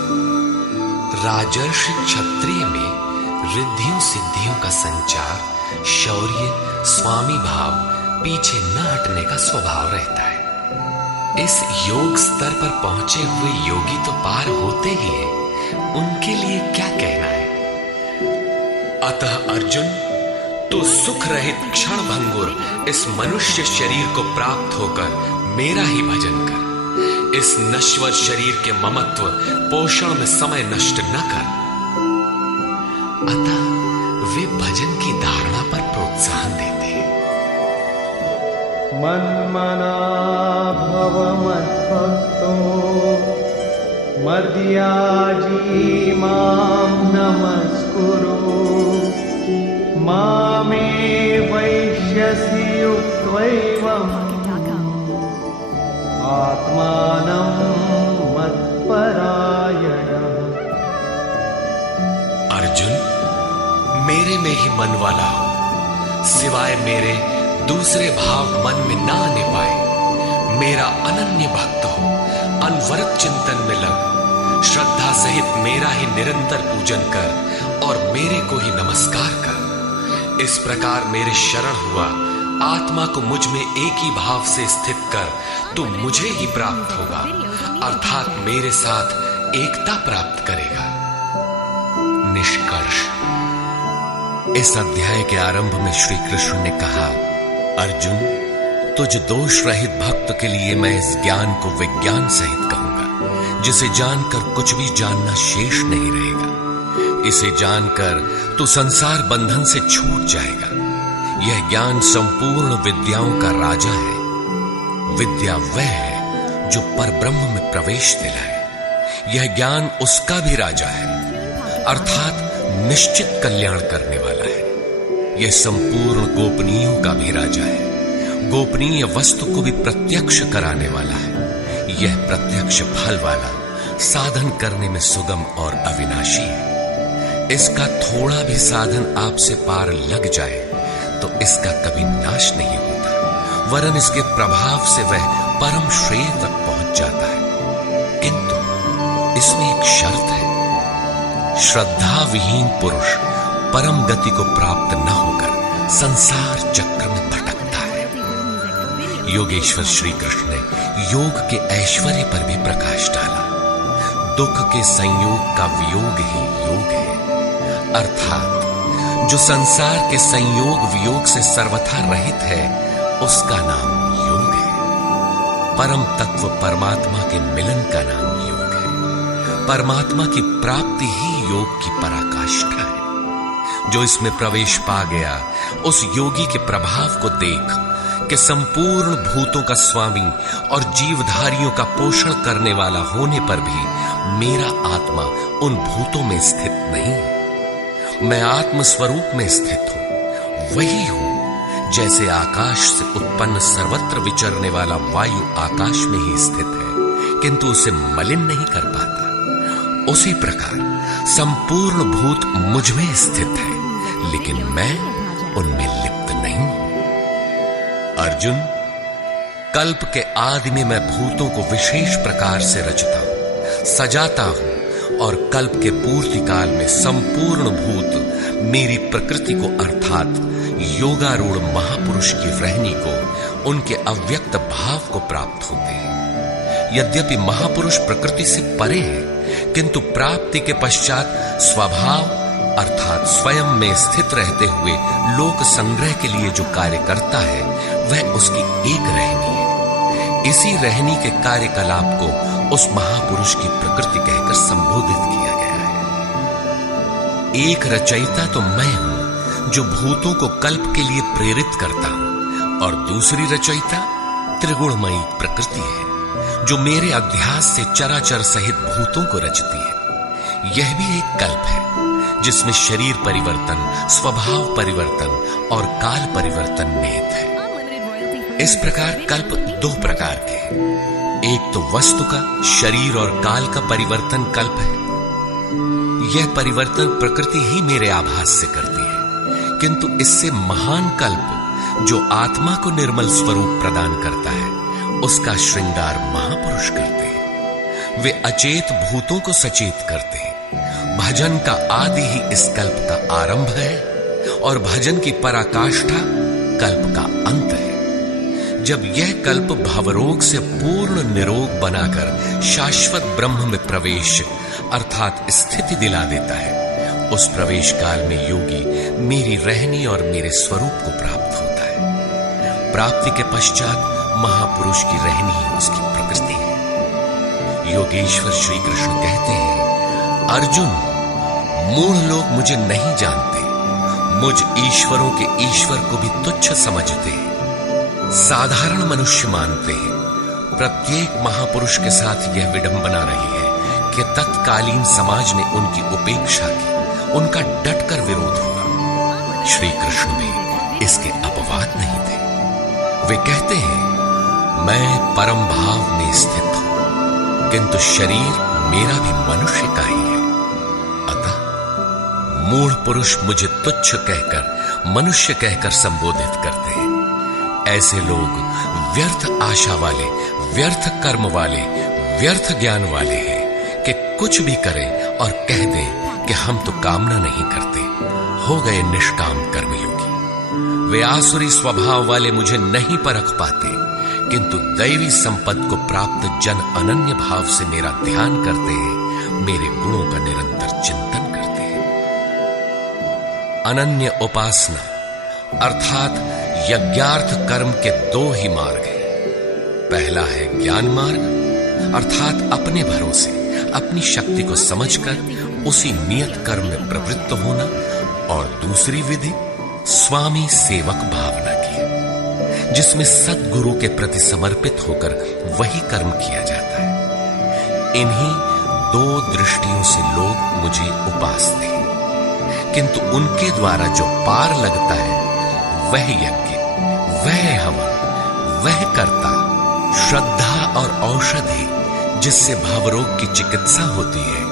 राजर्षि क्षत्रिय में रिद्धियों सिद्धियों का संचार, शौर्य, स्वामी भाव, पीछे न हटने का स्वभाव रहता है। इस योग स्तर पर पहुंचे हुए योगी तो पार होते ही हैं, उनके लिए क्या कहना है। अतः अर्जुन, तो सुख रहित क्षण भंगुर इस मनुष्य शरीर को प्राप्त होकर मेरा ही भजन कर। इस नश्वर शरीर के ममत्व पोषण में समय नष्ट न कर। अतः वे भजन की धारणा पर प्रोत्साहन देते हैं। मन्मना भव मद्भक्तो मद्याजी मां नमस्कुरु मामे वैश्यसि युक्त्वैवम् आत्मानं मत्परायणः। अर्जुन, मेरे में ही मन वाला हो, सिवाय मेरे दूसरे भाव मन में ना आने पाए। मेरा अनन्य भक्त हो, अनवरत चिंतन में लग, श्रद्धा सहित मेरा ही निरंतर पूजन कर और मेरे को ही नमस्कार कर। इस प्रकार मेरे शरण हुआ आत्मा को मुझ में एक ही भाव से स्थित कर, तो मुझे ही प्राप्त होगा, अर्थात मेरे साथ एकता प्राप्त करेगा। निष्कर्ष। इस अध्याय के आरंभ में श्री कृष्ण ने कहा, अर्जुन, तुझ दोष रहित भक्त के लिए मैं इस ज्ञान को विज्ञान सहित कहूंगा, जिसे जानकर कुछ भी जानना शेष नहीं रहेगा। इसे जानकर तू संसार बंधन से छूट जाएगा। यह ज्ञान संपूर्ण विद्याओं का राजा है। विद्या वह है जो परब्रह्म में प्रवेश दिलाए। यह ज्ञान उसका भी राजा है, अर्थात निश्चित कल्याण करने वाला है। यह संपूर्ण गोपनीयों का भी राजा है। गोपनीय वस्तु को भी प्रत्यक्ष कराने वाला है। यह प्रत्यक्ष फल वाला, साधन करने में सुगम और अविनाशी है। इसका थोड़ा भी साधन आपसे पार लग जाए तो इसका कभी नाश नहीं होता, वरन इसके प्रभाव से वह परम श्रेय तक पहुंच जाता है। किंतु इसमें एक शर्त है। श्रद्धा विहीन पुरुष परम गति को प्राप्त न होकर संसार चक्र में भटकता है। योगेश्वर श्री कृष्ण ने योग के ऐश्वर्य पर भी प्रकाश डाला। दुख के संयोग का वियोग ही योग है, अर्थात जो संसार के संयोग वियोग से सर्वथा रहित है, उसका नाम योग है। परम तत्व परमात्मा के मिलन का नाम योग है। परमात्मा की प्राप्ति ही योग की पराकाष्ठा है। जो इसमें प्रवेश पा गया, उस योगी के प्रभाव को देख कि संपूर्ण भूतों का स्वामी और जीवधारियों का पोषण करने वाला होने पर भी मेरा आत्मा उन भूतों में स्थित नहीं है। मैं आत्म स्वरूप में स्थित हूं, वही हूं जैसे आकाश से उत्पन्न सर्वत्र विचरने वाला वायु आकाश में ही स्थित है, किंतु उसे मलिन नहीं कर पाता। उसी प्रकार संपूर्ण भूत मुझ में स्थित है, लेकिन मैं उनमें लिप्त नहीं हूं। अर्जुन, कल्प के आदि में मैं भूतों को विशेष प्रकार से रचता हूं, सजाता हूं, और कल्प के पूर्ति काल में संपूर्ण भूत मेरी प्रकृति को अर्थात योगारूढ़ महापुरुष की रहनी को, उनके अव्यक्त भाव को प्राप्त होते हैं। यद्यपि महापुरुष प्रकृति से परे है, किंतु प्राप्ति के पश्चात स्वभाव अर्थात स्वयं में स्थित रहते हुए लोक संग्रह के लिए जो कार्य करता है, वह उसकी एक रहनी है। इसी रहनी के कार्यकलाप को उस महापुरुष की प्रकृति कहकर संबोधित किया गया है। एक रचयिता तो मैं हूं जो भूतों को कल्प के लिए प्रेरित करता हूं, और दूसरी रचयिता त्रिगुणमयी प्रकृति है जो मेरे अध्यास से चराचर सहित भूतों को रचती है। यह भी एक कल्प है जिसमें शरीर परिवर्तन, स्वभाव परिवर्तन और काल परिवर्तन निहित है। इस प्रकार कल्प दो प्रकार के हैं। एक तो वस्तु का, शरीर और काल का परिवर्तन कल्प है। यह परिवर्तन प्रकृति ही मेरे आभास से करती है, किंतु इससे महान कल्प जो आत्मा को निर्मल स्वरूप प्रदान करता है, उसका श्रृंगार महापुरुष करते हैं। वे अचेत भूतों को सचेत करते हैं। भजन का आदि ही इस कल्प का आरंभ है, और भजन की पराकाष्ठा कल्प का अंत है। जब यह कल्प भवरोग से पूर्ण निरोग बनाकर शाश्वत ब्रह्म में प्रवेश अर्थात स्थिति दिला देता है, उस प्रवेश काल में योगी मेरी रहनी और मेरे स्वरूप को प्राप्त होता है। प्राप्ति के पश्चात महापुरुष की रहनी ही उसकी प्रकृति है। योगेश्वर श्री कृष्ण कहते हैं, अर्जुन, मूढ़ लोग मुझे नहीं जानते, मुझ ईश्वरों के ईश्वर को भी तुच्छ समझते हैं, साधारण मनुष्य मानते हैं। प्रत्येक महापुरुष के साथ यह विडंबना रही है कि तत्कालीन समाज ने उनकी उपेक्षा की, उनका डटकर विरोध हुआ। श्री कृष्ण भी इसके अपवाद नहीं थे। वे कहते हैं, मैं परम भाव में स्थित हूं, किंतु शरीर मेरा भी मनुष्य का ही है। अतः मूढ़ पुरुष मुझे तुच्छ कहकर, मनुष्य कहकर संबोधित करते हैं। ऐसे लोग व्यर्थ आशा वाले, व्यर्थ कर्म वाले, व्यर्थ ज्ञान वाले हैं कि कुछ भी करें और कह दें कि हम तो कामना नहीं करते, हो गए निष्काम कर्मयोगी। वे आसुरी स्वभाव वाले मुझे नहीं परख पाते, किंतु दैवी संपत्ति को प्राप्त जन अनन्य भाव से मेरा ध्यान करते हैं, मेरे गुणों का निरंतर चिंतन करते हैं। अनन्य उपासना अर्थात यज्ञार्थ कर्म के दो ही मार्ग हैं। पहला है ज्ञान मार्ग अर्थात अपने भरोसे, अपनी शक्ति को समझकर उसी नियत कर्म में प्रवृत्त होना, और दूसरी विधि स्वामी सेवक भावना की है, जिसमें सद्गुरु के प्रति समर्पित होकर वही कर्म किया जाता है। इन्हीं दो दृष्टियों से लोग मुझे उपासते हैं, किंतु उनके द्वारा जो पार लगता है वह यज्ञ, वह हवन, वह कर्ता, श्रद्धा और औषधि जिससे भावरोग की चिकित्सा होती है,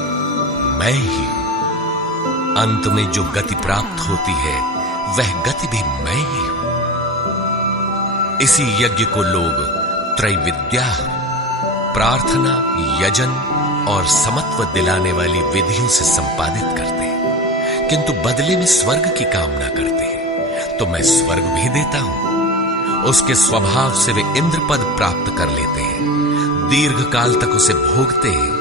मैं ही हूं। अंत में जो गति प्राप्त होती है, वह गति भी मैं ही हूं। इसी यज्ञ को लोग त्रैविद्या, प्रार्थना, यजन और समत्व दिलाने वाली विधियों से संपादित करते हैं, किंतु बदले में स्वर्ग की कामना करते हैं। तो मैं स्वर्ग भी देता हूं। उसके स्वभाव से वे इंद्र पद प्राप्त कर लेते हैं, दीर्घ काल तक उसे भोगते हैं,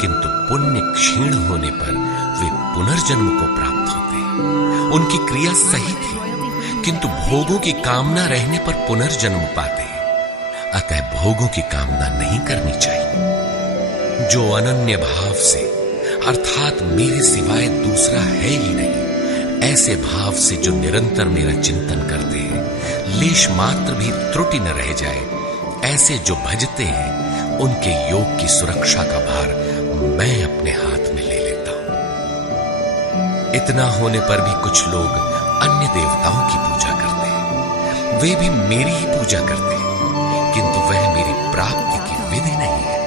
किंतु पुण्य क्षीण होने पर वे पुनर्जन्म को प्राप्त होते हैं। उनकी क्रिया सही थी, किंतु भोगों की कामना रहने पर पुनर्जन्म पाते हैं। अतः भोगों की कामना नहीं करनी चाहिए। जो अनन्य भाव से अर्थात मेरे सिवाय दूसरा है ही नहीं, ऐसे भाव से जो निरंतर मेरा चिंतन करते हैं, लेश मात्र भी त्रुटि न रह जाए, ऐसे जो भजते हैं, उनके योग की सुरक्षा का भार मैं अपने हाथ में ले लेता हूं। इतना होने पर भी कुछ लोग अन्य देवताओं की पूजा करते हैं, वे भी मेरी ही पूजा करते हैं, किंतु वह मेरी प्राप्ति की विधि नहीं है।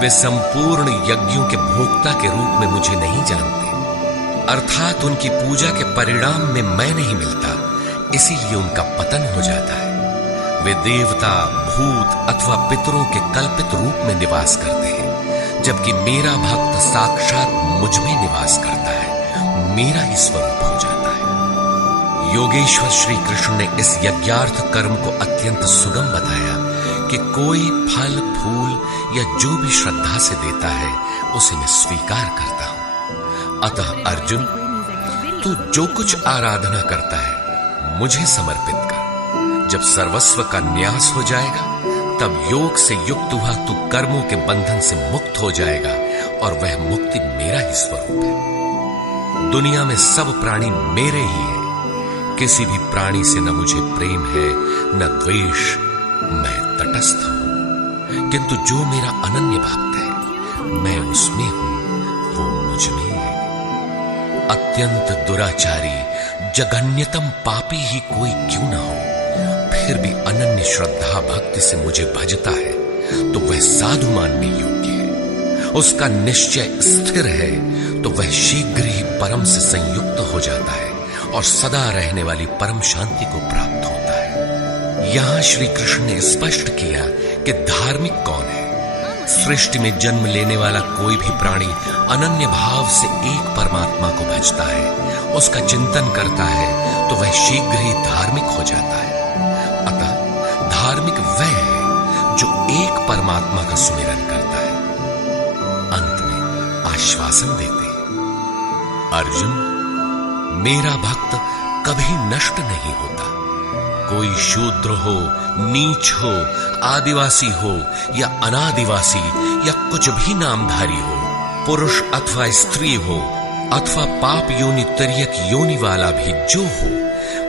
वे संपूर्ण यज्ञों के भोक्ता के रूप में मुझे नहीं जानते, अर्थात उनकी पूजा के परिणाम में मैं नहीं मिलता, इसीलिए उनका पतन हो जाता है। वे देवता, भूत अथवा पितरों के कल्पित रूप में निवास करते हैं, जबकि मेरा भक्त साक्षात मुझ में निवास करता है, मेरा ही स्वरूप हो जाता है। योगेश्वर श्री कृष्ण ने इस यज्ञार्थ कर्म को अत्यंत सुगम बताया कि कोई फल फूल या जो भी श्रद्धा से देता है उसे मैं स्वीकार करता हूं। अतः अर्जुन, तू जो कुछ आराधना करता है मुझे समर्पित कर। जब सर्वस्व का न्यास हो जाएगा तब योग से युक्त हुआ तू कर्मों के बंधन से मुक्त हो जाएगा और वह मुक्ति मेरा ही स्वरूप है। दुनिया में सब प्राणी मेरे ही हैं, किसी भी प्राणी से न मुझे प्रेम है न द्वेष, मैं तटस्थ हूं, किंतु जो मेरा अनन्य भक्त है मैं उसमें हूं, वो मुझ में है। अत्यंत दुराचारी जघन्यतम पापी ही कोई क्यों न हो, फिर भी अनन्य श्रद्धा भक्ति से मुझे भजता है तो वह साधु मानने योग्य है। उसका निश्चय स्थिर है तो वह शीघ्र ही परम से संयुक्त हो जाता है और सदा रहने वाली परम शांति को प्राप्त होता है। यहां श्री कृष्ण ने स्पष्ट किया कि धार्मिक कौन है। सृष्टि में जन्म लेने वाला कोई भी प्राणी अनन्य भाव से एक परमात्मा को भजता है, उसका चिंतन करता है तो वह शीघ्र ही धार्मिक हो जाता है। अतः धार्मिक वह है जो एक परमात्मा का सुमिरन करता है। अंत में आश्वासन देते हैं, अर्जुन, मेरा भक्त कभी नष्ट नहीं होता। कोई शूद्र हो, नीच हो, आदिवासी हो या अनादिवासी या कुछ भी नामधारी हो, पुरुष अथवा स्त्री हो अथवा पाप योनि तिर्यक योनि वाला भी जो हो,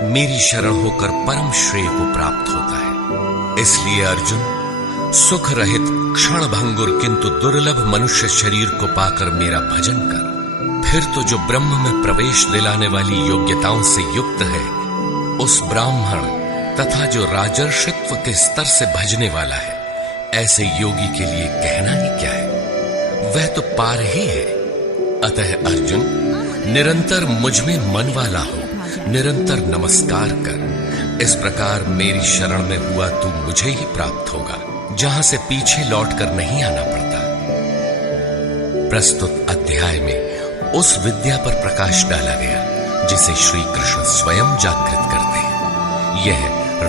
मेरी शरण होकर परम श्रेय को प्राप्त होता है। इसलिए अर्जुन, सुख रहित क्षण भंगुर किंतु दुर्लभ मनुष्य शरीर को पाकर मेरा भजन कर। फिर तो जो ब्रह्म में प्रवेश दिलाने वाली योग्यताओं से युक्त है, उस ब्राह्मण तथा जो राजर्षित्व के स्तर से भजने वाला है, ऐसे योगी के लिए कहना ही क्या है, वह तो पार ही है। अतः अर्जुन, निरंतर मुझ में मन वाला हो, निरंतर नमस्कार कर। इस प्रकार मेरी शरण में हुआ तू मुझे ही प्राप्त होगा, जहां से पीछे लौटकर नहीं आना पड़ता। प्रस्तुत अध्याय में उस विद्या पर प्रकाश डाला गया जिसे श्री कृष्ण स्वयं जागृत करते हैं। यह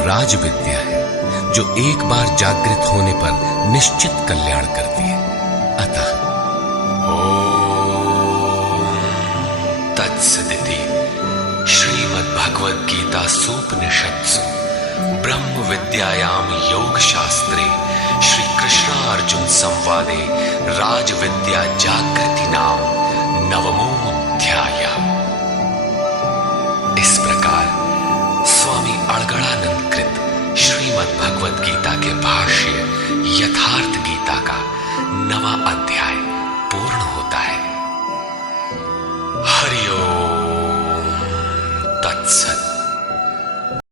राज विद्या है जो एक बार जागृत होने पर निश्चित कल्याण करती है। अतः तत्सदिति श्रीमद्भगवद गीता सूपनिषत्सु ब्रह्म विद्यायाम योग शास्त्रे श्री कृष्णार्जुन संवादे राज विद्या जागृति नाम नवमोऽध्यायः। इस प्रकार स्वामी अड़गड़ानंद कृत श्रीमद्भगवद गीता के भाष्य यथार्थ गीता का 9वां अध्याय पूर्ण होता है। हरि ओम तत्सत।